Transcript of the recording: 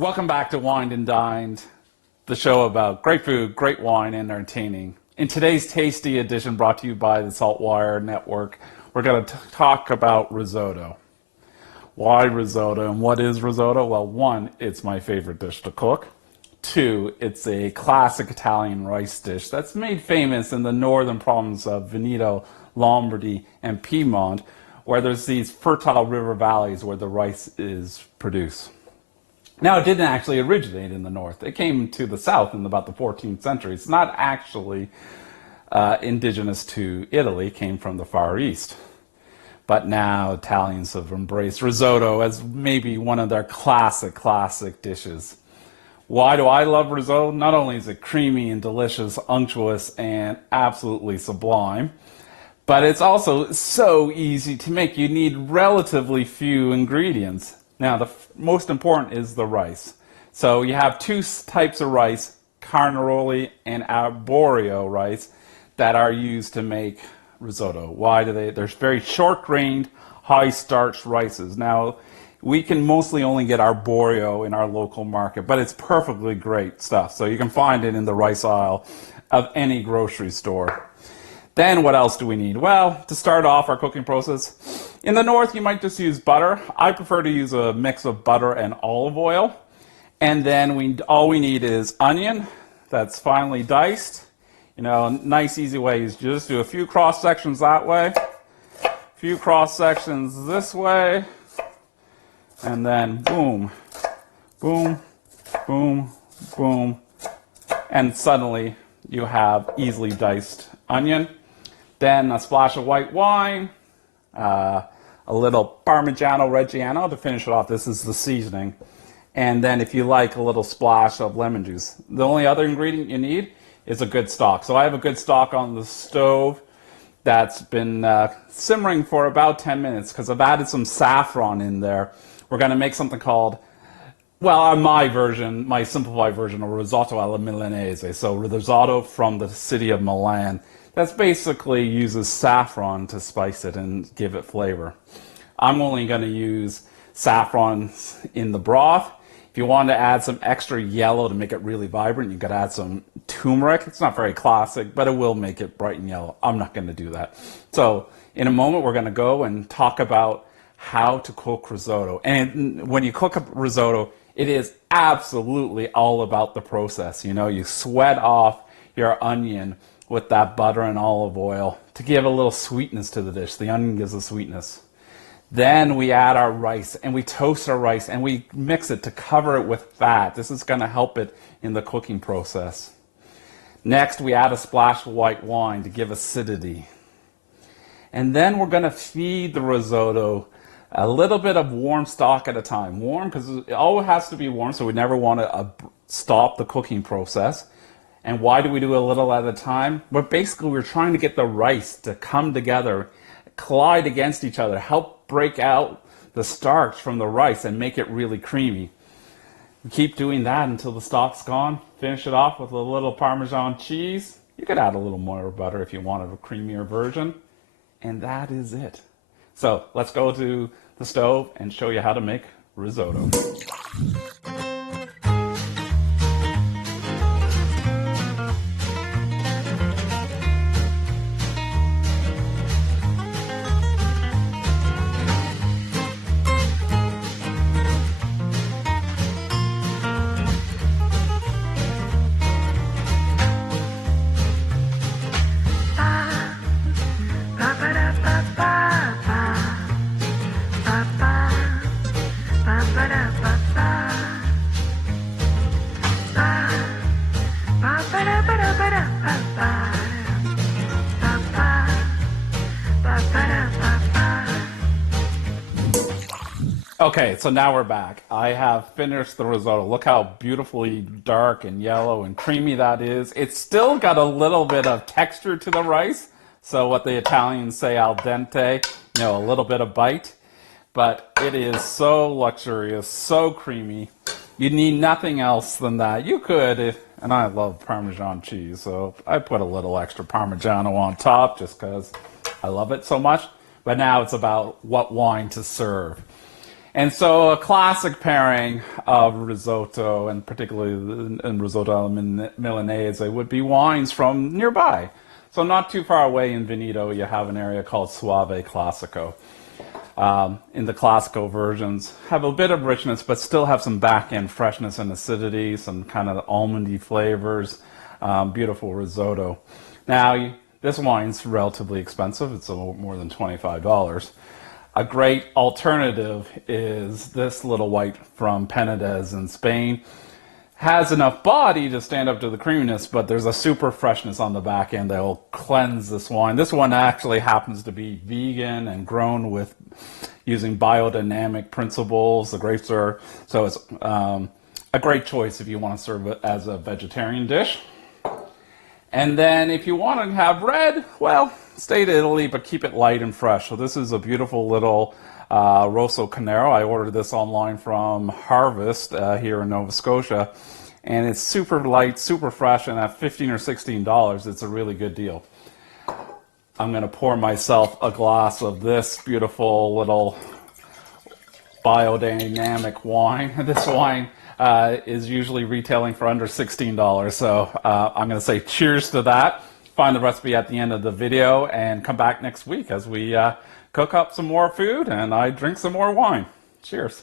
Welcome back to Wined and Dined, the show about great food, great wine, and entertaining. In today's tasty edition brought to you by the Saltwire Network, we're going to talk about risotto. Why risotto and what is risotto? Well, one, it's my favorite dish to cook. Two, it's a classic Italian rice dish that's made famous in the northern province of Veneto, Lombardy, and Piedmont, where there's these fertile river valleys where the rice is produced. Now, it didn't actually originate in the north. It came to the south in about the 14th century. It's not actually indigenous to Italy. It came from the Far East. But now Italians have embraced risotto as maybe one of their classic dishes. Why do I love risotto? Not only is it creamy and delicious, unctuous, and absolutely sublime, but it's also so easy to make. You need relatively few ingredients. Now, the most important is the rice. So you have two types of rice, carnaroli and arborio rice, that are used to make risotto. Why do they? They're very short-grained, high-starch rices. Now, we can mostly only get arborio in our local market, but it's perfectly great stuff. So you can find it in the rice aisle of any grocery store. Then what else do we need? Well, to start off our cooking process, in the north you might just use butter. I prefer to use a mix of butter and olive oil. And then all we need is onion that's finely diced. You know, a nice easy way is just do a few cross sections that way, a few cross sections this way, and then boom, boom, boom, boom, and suddenly you have easily diced onion. Then a splash of white wine, a little Parmigiano Reggiano to finish it off. This is the seasoning. And then if you like, a little splash of lemon juice. The only other ingredient you need is a good stock. So I have a good stock on the stove that's been simmering for about 10 minutes because I've added some saffron in there. We're going to make something called, well, my version, my simplified version of risotto alla milanese. So risotto from the city of Milan. That's basically uses saffron to spice it and give it flavor. I'm only going to use saffron in the broth. If you want to add some extra yellow to make it really vibrant, you could add some turmeric. It's not very classic, but it will make it bright and yellow. I'm not going to do that. So in a moment, we're going to go and talk about how to cook risotto. And when you cook a risotto, it is absolutely all about the process. You know, you sweat off your onion with that butter and olive oil to give a little sweetness to the dish. The onion gives a sweetness. Then we add our rice and we toast our rice and we mix it to cover it with fat. This is going to help it in the cooking process. Next, we add a splash of white wine to give acidity. And then we're going to feed the risotto a little bit of warm stock at a time. Warm because it always has to be warm, so we never want to stop the cooking process. And why do we do a little at a time? But basically, we're trying to get the rice to come together, collide against each other, help break out the starch from the rice and make it really creamy. We keep doing that until the stock's gone. Finish it off with a little Parmesan cheese. You could add a little more butter if you wanted a creamier version. And that is it. So let's go to the stove and show you how to make risotto. Okay, so now we're back. I have finished the risotto. Look how beautifully dark and yellow and creamy that is. It's still got a little bit of texture to the rice. So what the Italians say al dente, you know, a little bit of bite. But it is so luxurious, so creamy. You need nothing else than that. You could, and I love Parmesan cheese, so I put a little extra Parmigiano on top just because I love it so much. But now it's about what wine to serve. And so a classic pairing of risotto, and particularly in risotto alla milanese, would be wines from nearby. So not too far away in Veneto, you have an area called Soave Classico. In the Classico versions, have a bit of richness, but still have some back-end freshness and acidity, some kind of almondy flavors. Beautiful risotto. Now, this wine's relatively expensive. It's a little more than $25. A great alternative is this little white from Penedès in Spain. Has enough body to stand up to the creaminess, but there's a super freshness on the back end that will cleanse this wine. This one actually happens to be vegan and grown with using biodynamic principles. The grapes are, so it's a great choice if you want to serve it as a vegetarian dish. And then if you want to have red, well, stay to Italy, but keep it light and fresh. So this is a beautiful little Rosso Canaro. I ordered this online from Harvest here in Nova Scotia. And it's super light, super fresh, and at $15 or $16, it's a really good deal. I'm going to pour myself a glass of this beautiful little biodynamic wine. This wine is usually retailing for under $16. So I'm going to say cheers to that. Find the recipe at the end of the video and come back next week as we cook up some more food and I drink some more wine. Cheers.